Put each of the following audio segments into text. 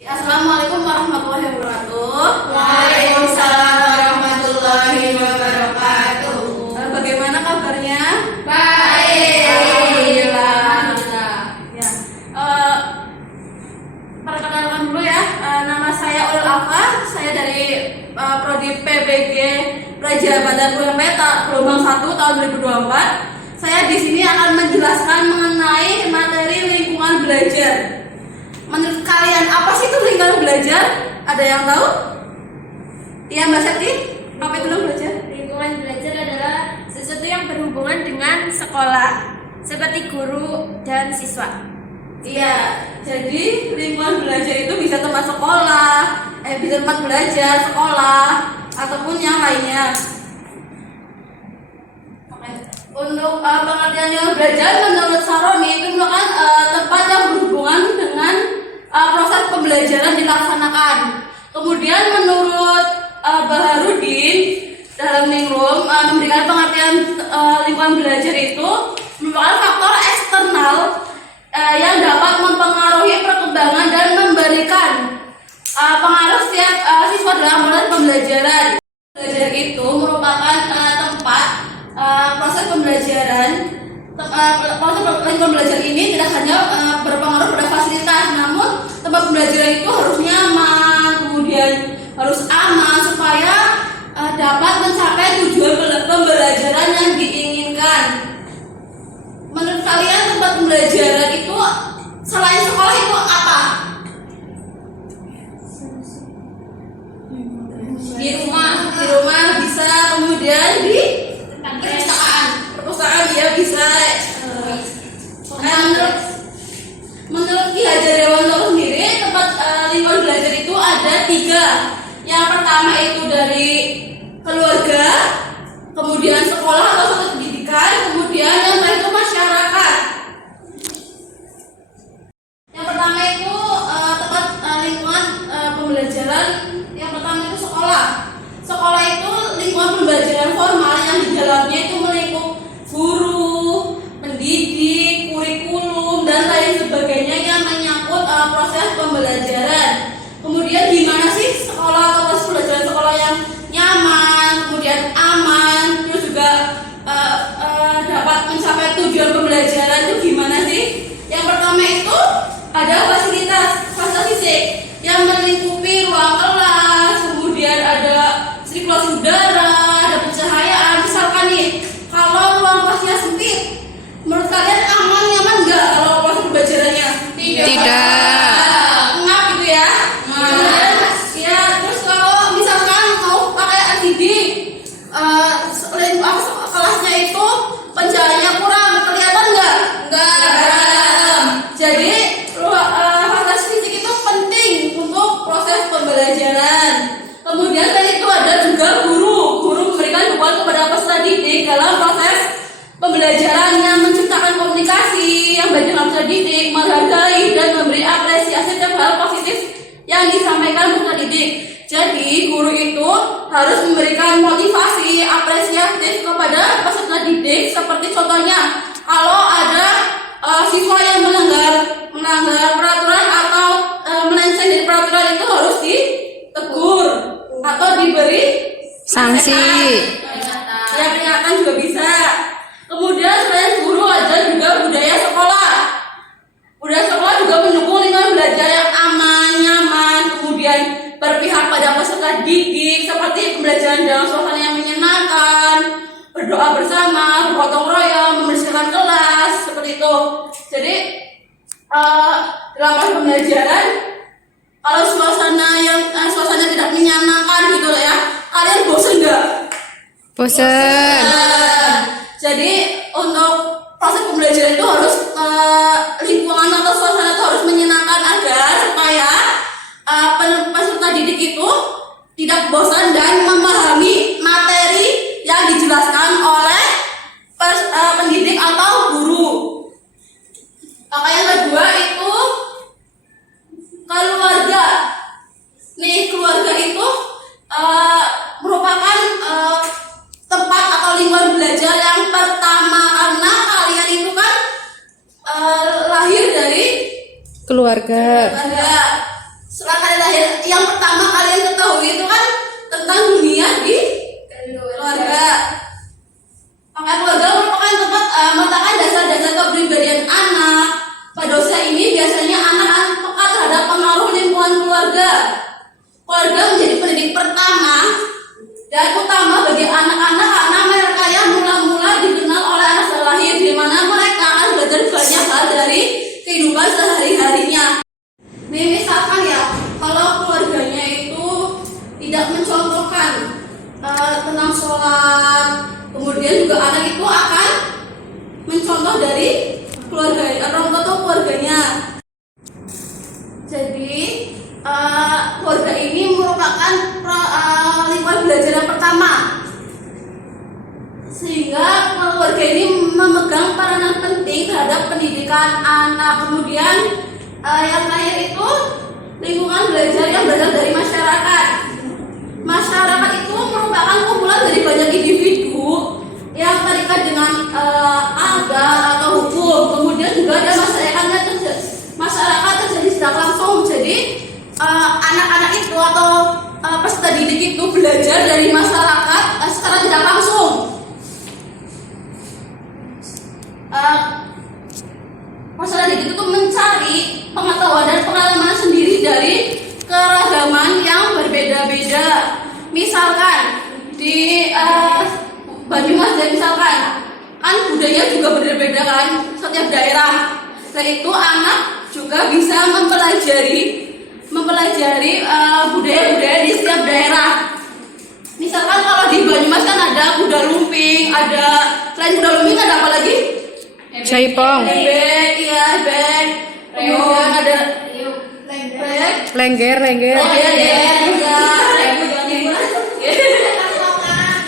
Assalamualaikum warahmatullahi wabarakatuh. Waalaikumsalam warahmatullahi wabarakatuh. Bagaimana kabarnya? Baik. Alhamdulillah. Ya. Perkenalkan dulu ya. Nama saya Ulul Afa. Saya dari Prodi PBG Pelajar Badan Peta gelombang 1 tahun 2024. Saya di sini akan menjelaskan mengenai materi lingkungan belajar. Menurut kalian apa sih itu lingkungan belajar? Ada yang tahu? Iya Mbak Septi, apa itu lingkungan belajar? Lingkungan belajar adalah sesuatu yang berhubungan dengan sekolah, seperti guru dan siswa. Iya, jadi lingkungan belajar itu bisa tempat sekolah, bisa tempat belajar, sekolah, ataupun yang lainnya. Untuk pengertian lingkungan belajar menurut Saroni itu merupakan tempat yang berhubungan dengan proses pembelajaran dilaksanakan. Kemudian menurut Baharudin dalam Ningrum memberikan pengertian lingkungan belajar itu merupakan faktor eksternal yang dapat mempengaruhi perkembangan dan memberikan pengaruh setiap siswa dalam proses pembelajaran. Belajar itu merupakan tempat proses pembelajaran. Proses lingkungan belajar ini tidak hanya berpengaruh pada fasilitas, namun tempat pembelajaran itu harus nyaman, kemudian harus aman supaya dapat mencapai tujuan pembelajaran yang diinginkan. Menurut kalian tempat pembelajaran itu selain sekolah itu apa? Di rumah bisa, kemudian di perpustakaan dia bisa. Menurut Ki Hajar Dewantoro sendiri tempat lingkungan belajar itu ada 3. Yang pertama itu dari keluarga, kemudian sekolah atau satu pendidikan, kemudian yang terakhir itu masyarakat. Yang pertama itu tempat lingkungan pembelajaran. Yang pertama itu sekolah. Sekolah itu lingkungan pembelajaran formal yang di dalamnya itu melingkup guru, pendidik, kurikulum dan lain sebagainya yang menyangkut proses pembelajaran. Kemudian gimana sih sekolah atau proses pembelajaran sekolah yang nyaman, kemudian aman, terus juga dapat mencapai tujuan pembelajaran itu gimana sih? Yang pertama itu ada fasilitas fisik yang melingkupi ruang kelas, kemudian ada sirkulasi udara, ada pencahayaan. Misalkan nih, kalau ruang kelasnya sempit, menurut kalian aman nyaman nggak kalau proses pembelajarannya? Tidak. Ngap gitu ya? Kemudian, ya terus kalau misalkan mau pakai LCD, kelasnya itu pencahayaannya kurang, kelihatan nggak? Nggak. Jadi fasilitas fisik itu penting untuk proses pembelajaran. Kemudian tadi itu ada juga guru memberikan dukungan kepada peserta didik dalam proses pembelajaran yang menciptakan komunikasi yang baik dengan peserta didik, menghargai dan memberi apresiasi terhadap hal positif yang disampaikan peserta didik. Jadi guru itu harus memberikan motivasi apresiatif kepada peserta didik, seperti contohnya kalau ada siswa yang melanggar peraturan atau melenceng dari peraturan itu harus ditegur atau diberi Sanksi. Peringatan juga bisa. Kemudian selain guru ada juga budaya sekolah. Budaya sekolah juga mendukung lingkungan belajar yang aman, nyaman, kemudian berpihak pada peserta didik seperti pembelajaran dalam suasana yang menyenangkan, berdoa bersama, bergotong royong, membersihkan kelas, seperti itu. Jadi dalam proses pembelajaran, kalau suasana tidak menyenangkan gitu ya, kalian bosan nggak? Bosan. Jadi untuk proses pembelajaran itu harus lingkungan atau suasana itu harus menyenangkan agar supaya peserta didik itu tidak bosan dan memahami materi yang dijelaskan oleh pendidik atau guru. Yang kedua itu keluarga. Nih, keluarga itu merupakan tempat atau lingkungan belajar yang pertama, karena kalian itu kan lahir dari Keluarga. Setelah lahir yang pertama kalian ketahui itu kan tentang dunia di keluarga. Maka keluarga merupakan tempat meletakkan dasar-dasar kepribadian anak. Pada usia ini biasanya anak-anak peka terhadap pengaruh lingkungan keluarga. Keluarga menjadi pendidik pertama dan utama bagi anak-anak karena mereka yang mula-mula dikenal oleh anak setelah lahir, di mana mereka akan belajar banyak hal dari kehidupan sehari-harinya. Nih misalkan ya, kalau keluarganya itu tidak mencontohkan tentang sholat, kemudian juga anak itu akan mencontoh dari keluarga orang tua keluarganya. Jadi keluarga ini merupakan lingkungan belajar yang pertama, sehingga keluarga ini memegang peranan penting terhadap pendidikan anak. Kemudian yang terakhir itu lingkungan belajar yang berasal dari masyarakat. Masyarakat itu merupakan kumpulan dari banyak individu yang terikat dengan adat atau hukum. Kemudian juga ada masyarakat terjadi secara langsung. Jadi anak-anak itu atau peserta didik itu belajar dari masyarakat secara tidak langsung. Peserta didik itu mencari pengetahuan dan pengalaman sendiri dari keragaman yang berbeda-beda. Misalkan di Banyumas ya, misalkan kan budaya juga berbeda kan setiap daerah. Selain itu anak juga bisa mempelajari budaya-budaya di setiap daerah. Misalkan kalau di Banyumas kan ada kuda lumping, ada selain kuda lumping ada apa lagi? Jaipong. Ebek, iya ebek. Kemudian ada Lengger.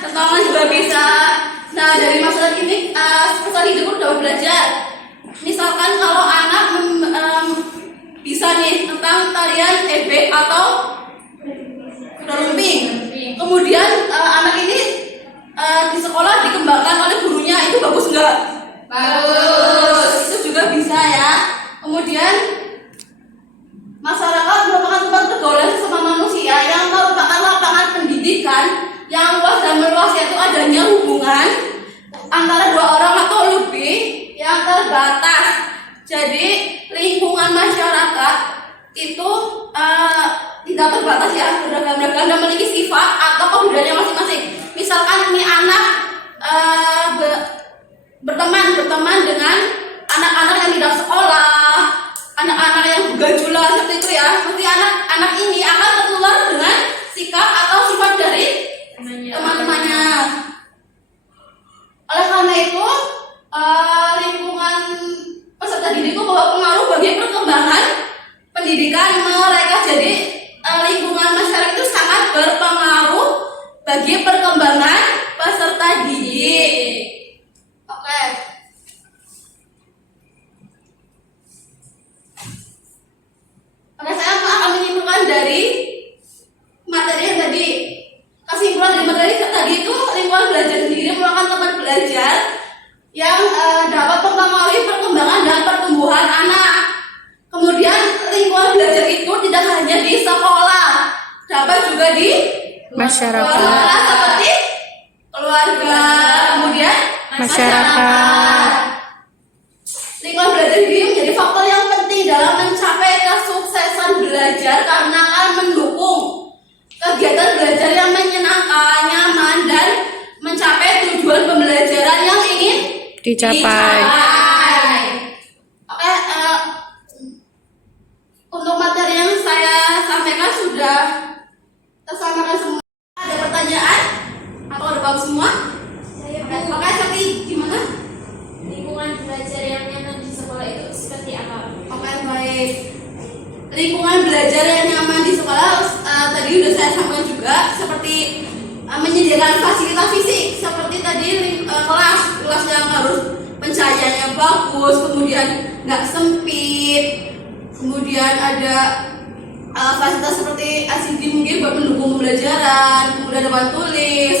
Kentongan juga bisa. Nah dari masalah ini peserta didik udah belajar. Misalkan kalau anak bisa nih tentang tarian ebek atau kuda lumping. Kemudian anak ini di sekolah dikembangkan oleh gurunya, itu bagus nggak? Bagus. Itu juga bisa ya. Kemudian masyarakat merupakan tempat pergaulan sesama manusia yang merupakan lapangan pendidikan yang luas dan meluas, yaitu adanya hubungan antara dua orang atau lebih yang terbatas. Jadi lingkungan masyarakat itu tidak terbatas ya, beragam-ragam dan memiliki sifat atau kebudayaannya masing-masing. Misalkan ini anak berteman dengan anak-anak yang tidak sekolah, anak-anak yang bergejolak seperti itu ya. Pasti anak-anak ini akan tertular dengan sikap atau sifat dari teman-temannya. Oleh karena itu lingkungan peserta didik itu membawa pengaruh bagi perkembangan pendidikan mereka. Jadi lingkungan masyarakat itu sangat berpengaruh bagi perkembangan peserta didik. Oke. Oke, saya akan menyimpulkan dari materi yang tadi. Kesimpulan dari materi tadi itu lingkungan belajar sendiri merupakan tempat belajar yang dapat mempengaruhi perkembangan dan pertumbuhan anak. Kemudian lingkungan belajar itu tidak hanya di sekolah, dapat juga di Masyarakat. seperti keluarga, kemudian Masyarakat. Lingkungan belajar ini menjadi faktor yang penting dalam mencapai kesuksesan belajar karena akan mendukung kegiatan belajar yang menyenangkan, nyaman, dan mencapai tujuan pembelajaran yang ingin Dicapai. Oke, untuk materi yang saya sampaikan sudah tersampaikan semua. Ada pertanyaan? Atau udah paham semua? Oke, Sakti, gimana? Lingkungan belajar yang nyaman di sekolah itu seperti apa? Oke, baik. Lingkungan belajar yang nyaman di sekolah tadi udah saya sampaikan juga, seperti menyediakan fasilitas fisik seperti tadi kelas yang harus pencahayaannya bagus, kemudian nggak sempit, kemudian ada fasilitas seperti LCD mungkin buat mendukung pembelajaran, kemudian ada papan tulis,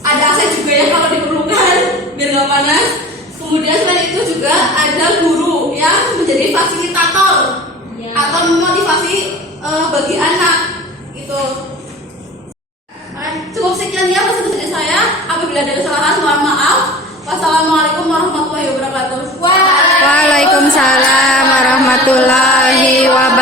ada AC juga ya kalau diperlukan biar nggak panas. Kemudian selain itu juga ada guru yang menjadi fasilitator atau memotivasi terutama bagi anak gitu. Cukup sekian ya pesan dari saya. Apabila ada kesalahan mohon maaf. Wassalamualaikum warahmatullahi wabarakatuh. Waalaikumsalam warahmatullahi wabarakatuh.